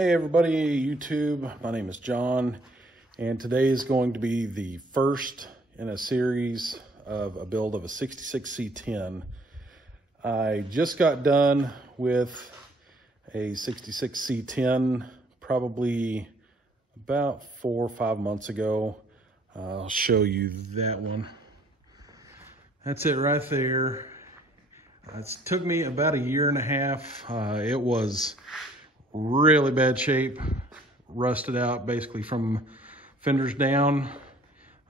Hey everybody, YouTube. My name is John, and today is going to be the first in a series of a build of a 66 C10. I just got done with a 66 C10 probably about 4 or 5 months ago. I'll show you that one. That's it right there. It took me about 1.5 years. It was really bad shape, rusted out basically from fenders down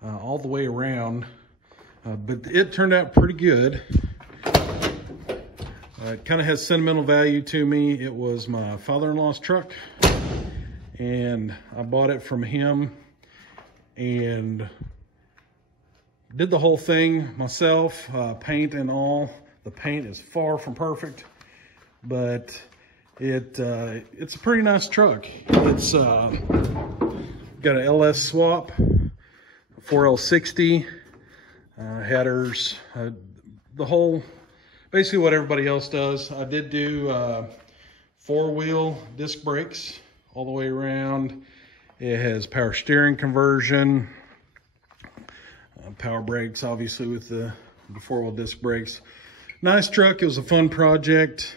all the way around, but it turned out pretty good. It kind of has sentimental value to me. It was my father-in-law's truck, and I bought it from him and did the whole thing myself, paint and all. The paint is far from perfect, but it's a pretty nice truck. It's got an LS swap, 4L60 headers, the whole, basically what everybody else does. I did do 4-wheel disc brakes all the way around. It has power steering conversion, power brakes, obviously with the 4-wheel disc brakes. Nice truck. It was a fun project.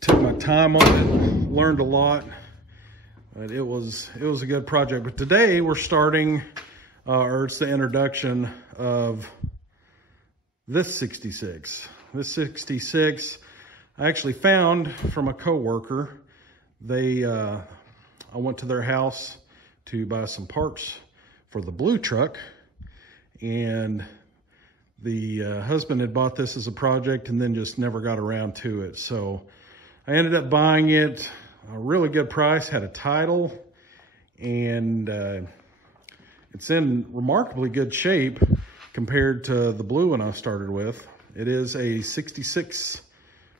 Took my time on it, learned a lot, but it was a good project. But today we're starting, or it's the introduction of this 66. This 66 I actually found from a coworker. I went to their house to buy some parts for the blue truck, and the husband had bought this as a project and then just never got around to it. So I ended up buying it a really good price, had a title, and it's in remarkably good shape compared to the blue one I started with. It is a 66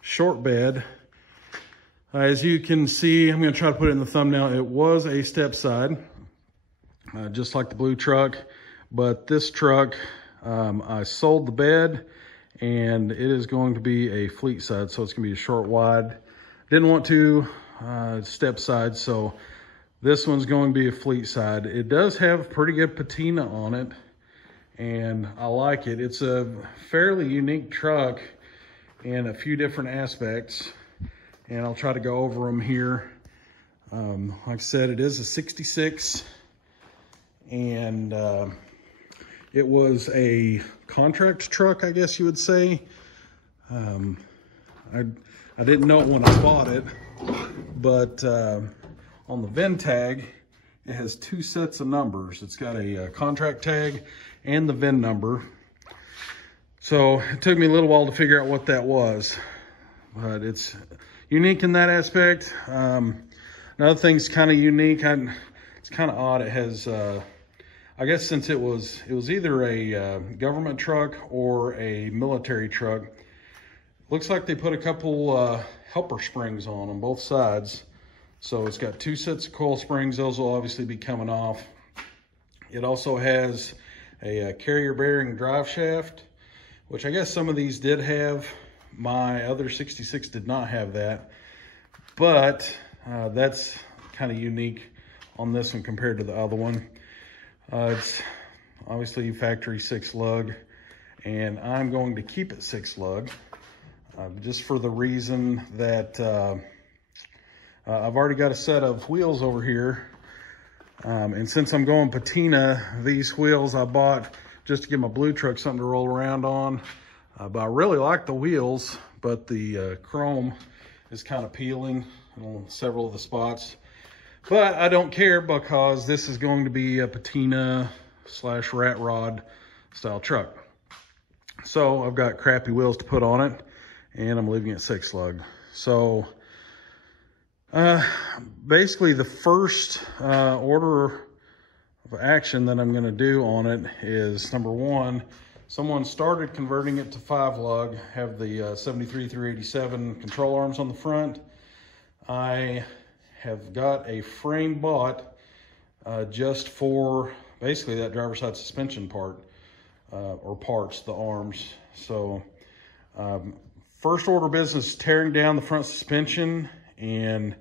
short bed. As you can see, I'm going to try to put it in the thumbnail. It was a step side, just like the blue truck, but this truck, I sold the bed, and it is going to be a fleet side, so it's going to be a short wide. Didn't want to step side, so this one's going to be a fleet side. It does have pretty good patina on it, and I like it. It's a fairly unique truck in a few different aspects, and I'll try to go over them here. Like I said, it is a 66, and it was a contract truck, I guess you would say. I didn't know it when I bought it, but on the VIN tag, it has 2 sets of numbers. It's got a contract tag and the VIN number. So it took me a little while to figure out what that was, but it's unique in that aspect. Another thing's kind of unique. It's kind of odd. It has, I guess since it was either a government truck or a military truck, looks like they put a couple helper springs on both sides. So it's got 2 sets of coil springs. Those will obviously be coming off. It also has a carrier bearing drive shaft, which I guess some of these did have. My other 66 did not have that, but that's kind of unique on this one compared to the other one. It's obviously factory 6 lug, and I'm going to keep it 6 lug. Just for the reason that I've already got a set of wheels over here. And since I'm going patina, these wheels I bought just to give my blue truck something to roll around on. But I really like the wheels, but the chrome is kind of peeling on several of the spots. But I don't care, because this is going to be a patina / rat rod style truck. So I've got crappy wheels to put on it, and I'm leaving it 6 lug. So basically the first order of action that I'm going to do on it is, number 1, someone started converting it to 5 lug, have the 73 through 87 control arms on the front. I have got a frame bought just for basically that driver's side suspension part, or parts, the arms. So first order business, tearing down the front suspension, and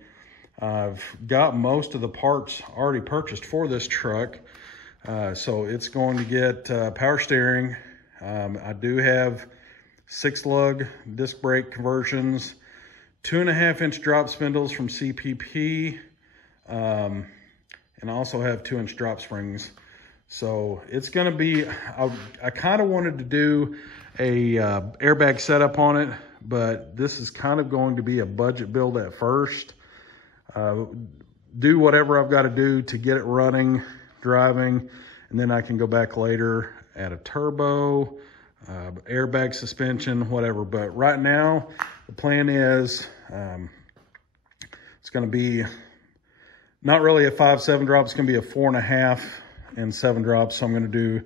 I've got most of the parts already purchased for this truck. So it's going to get power steering. I do have 6-lug disc brake conversions, 2.5-inch drop spindles from CPP, and I also have 2-inch drop springs. So it's going to be, I kind of wanted to do a airbag setup on it, but this is kind of going to be a budget build at first. Do whatever I've got to do to get it running, driving, and then I can go back later, add a turbo, airbag suspension, whatever. But right now, the plan is it's going to be not really a 5/7 drop. It's going to be a 4.5 and 7 drops. So I'm going to do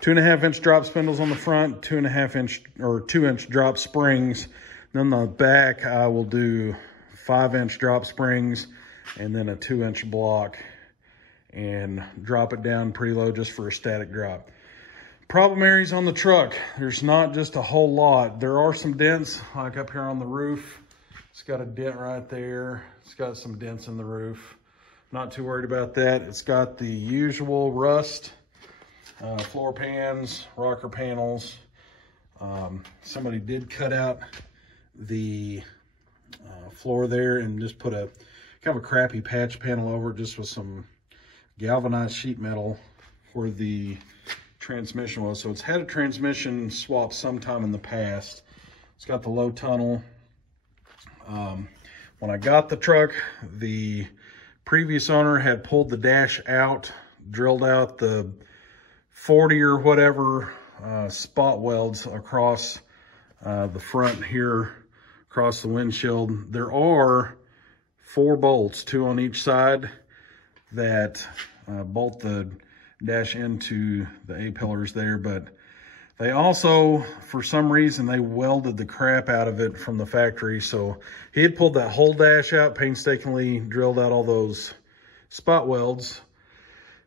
2.5-inch drop spindles on the front, 2.5-inch or 2-inch drop springs. Then on the back, I will do 5-inch drop springs and then a 2-inch block and drop it down pretty low just for a static drop. Problem areas on the truck, there's not just a whole lot. There are some dents, like up here on the roof. It's got a dent right there. It's got some dents in the roof. Not too worried about that. It's got the usual rust, floor pans, rocker panels. Somebody did cut out the floor there and just put a kind of a crappy patch panel over it, just with some galvanized sheet metal where the transmission was. So it's had a transmission swap sometime in the past. It's got the low tunnel. When I got the truck, the previous owner had pulled the dash out, drilled out the 40 or whatever spot welds across the front here, across the windshield. There are 4 bolts, 2 on each side, that bolt the dash into the A-pillars there, but they also, for some reason, they welded the crap out of it from the factory. So he had pulled that whole dash out, painstakingly drilled out all those spot welds.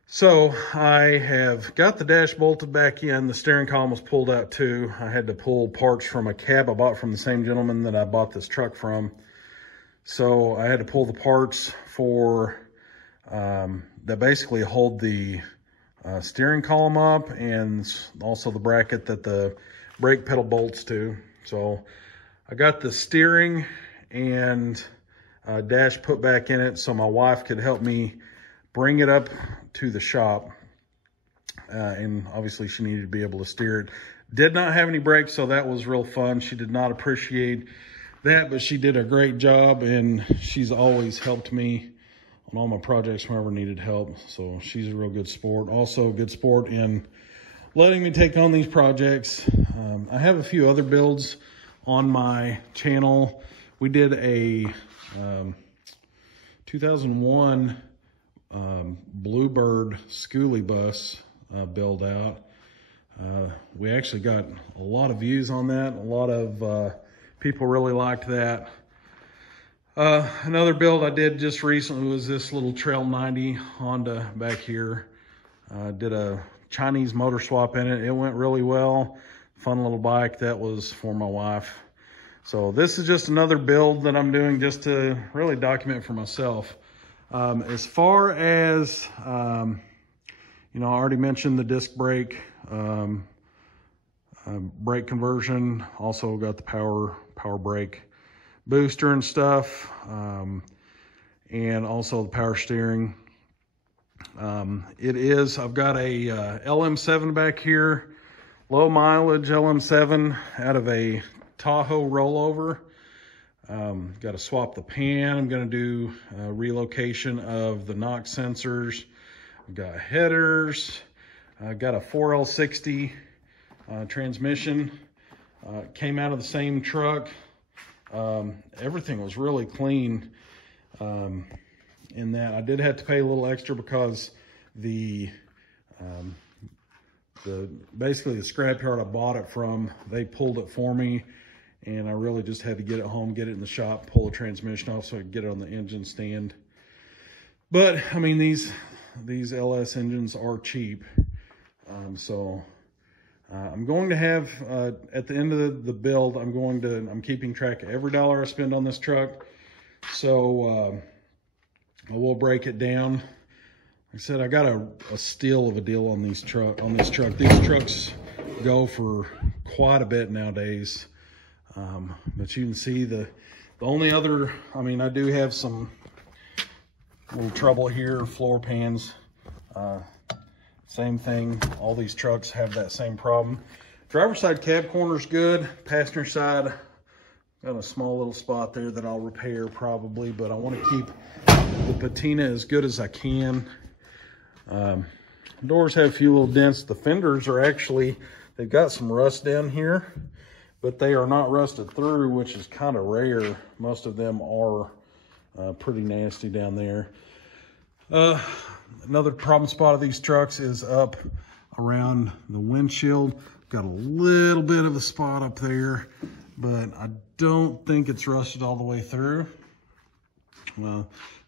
So I have got the dash bolted back in. The steering column was pulled out too. I had to pull parts from a cab I bought from the same gentleman that I bought this truck from. So I had to pull the parts for that basically hold the steering column up, and also the bracket that the brake pedal bolts to. So I got the steering and dash put back in it so my wife could help me bring it up to the shop. And obviously she needed to be able to steer it. Did not have any brakes, so that was real fun. She did not appreciate that, but she did a great job, and she's always helped me on all my projects whenever needed help. So she's a real good sport. Also a good sport in letting me take on these projects. I have a few other builds on my channel. We did a 2001 Bluebird schoolie bus build out. We actually got a lot of views on that. A lot of people really liked that. Another build I did just recently was this little Trail 90 Honda back here. Did a Chinese motor swap in it. It went really well. Fun little bike. That was for my wife. So this is just another build that I'm doing just to really document for myself. As far as, you know, I already mentioned the disc brake, brake conversion. Also got the power brake booster and stuff, and also the power steering. I've got a LM7 back here, low mileage LM7 out of a Tahoe rollover. Got to swap the pan. I'm going to do a relocation of the NOx sensors. I've got headers. I've got a 4L60 transmission. Came out of the same truck. Everything was really clean in that. I did have to pay a little extra because basically the scrapyard I bought it from, they pulled it for me, and I really just had to get it home, get it in the shop, pull the transmission off so I could get it on the engine stand. But I mean, these LS engines are cheap, so I'm going to have, at the end of the build, I'm keeping track of every dollar I spend on this truck. So I will break it down. Like I said, I got a steal of a deal on this truck. These trucks go for quite a bit nowadays. But you can see the only other, I mean, I do have some little trouble here, floor pans. Same thing, all these trucks have that same problem. Driver's side cab corner's good. Passenger side, got a small little spot there that I'll repair probably, but I want to keep the patina as good as I can. Doors have a few little dents. The fenders are actually, they've got some rust down here, but they are not rusted through, which is kind of rare. Most of them are pretty nasty down there. Another problem spot of these trucks is up around the windshield. Got a little bit of a spot up there, but I don't think it's rusted all the way through.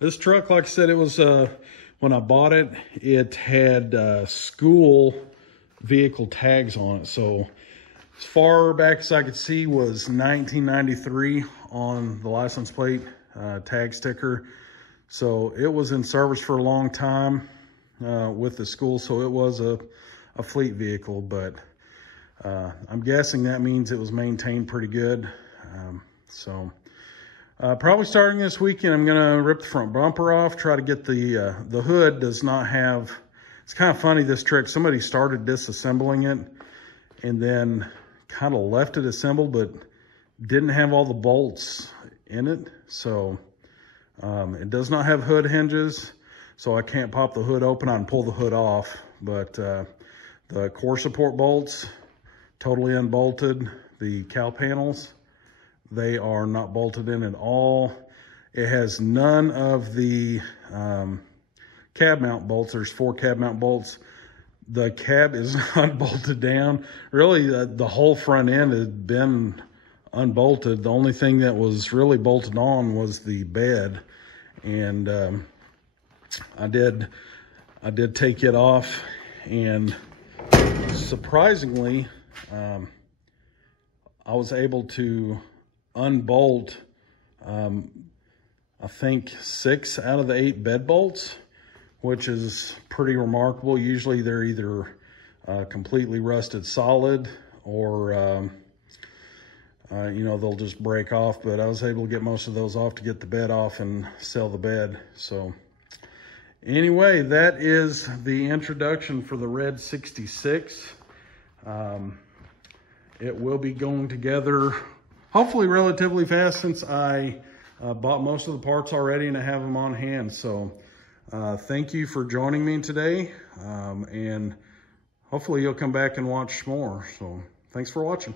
This truck, like I said, it was, when I bought it, it had school vehicle tags on it. So as far back as I could see was 1993 on the license plate tag sticker. So it was in service for a long time with the school. So it was a fleet vehicle, but I'm guessing that means it was maintained pretty good. Probably starting this weekend, I'm gonna rip the front bumper off, try to get the hood does not have, it's kind of funny, this trick, somebody started disassembling it and then kind of left it assembled, but didn't have all the bolts in it. So it does not have hood hinges, so I can't pop the hood open. I can pull the hood off, but the core support bolts, totally unbolted. The cowl panels, they are not bolted in at all. It has none of the cab mount bolts. There's 4 cab mount bolts. The cab is not bolted down. Really, the whole front end had been unbolted. The only thing that was really bolted on was the bed. And I did take it off, and surprisingly, I was able to unbolt, I think 6 out of the 8 bed bolts, which is pretty remarkable. Usually they're either completely rusted solid or, you know, they'll just break off, but I was able to get most of those off to get the bed off and sell the bed. So anyway, that is the introduction for the Red 66. It will be going together hopefully relatively fast, since I bought most of the parts already and I have them on hand. So thank you for joining me today, and hopefully you'll come back and watch more. So thanks for watching.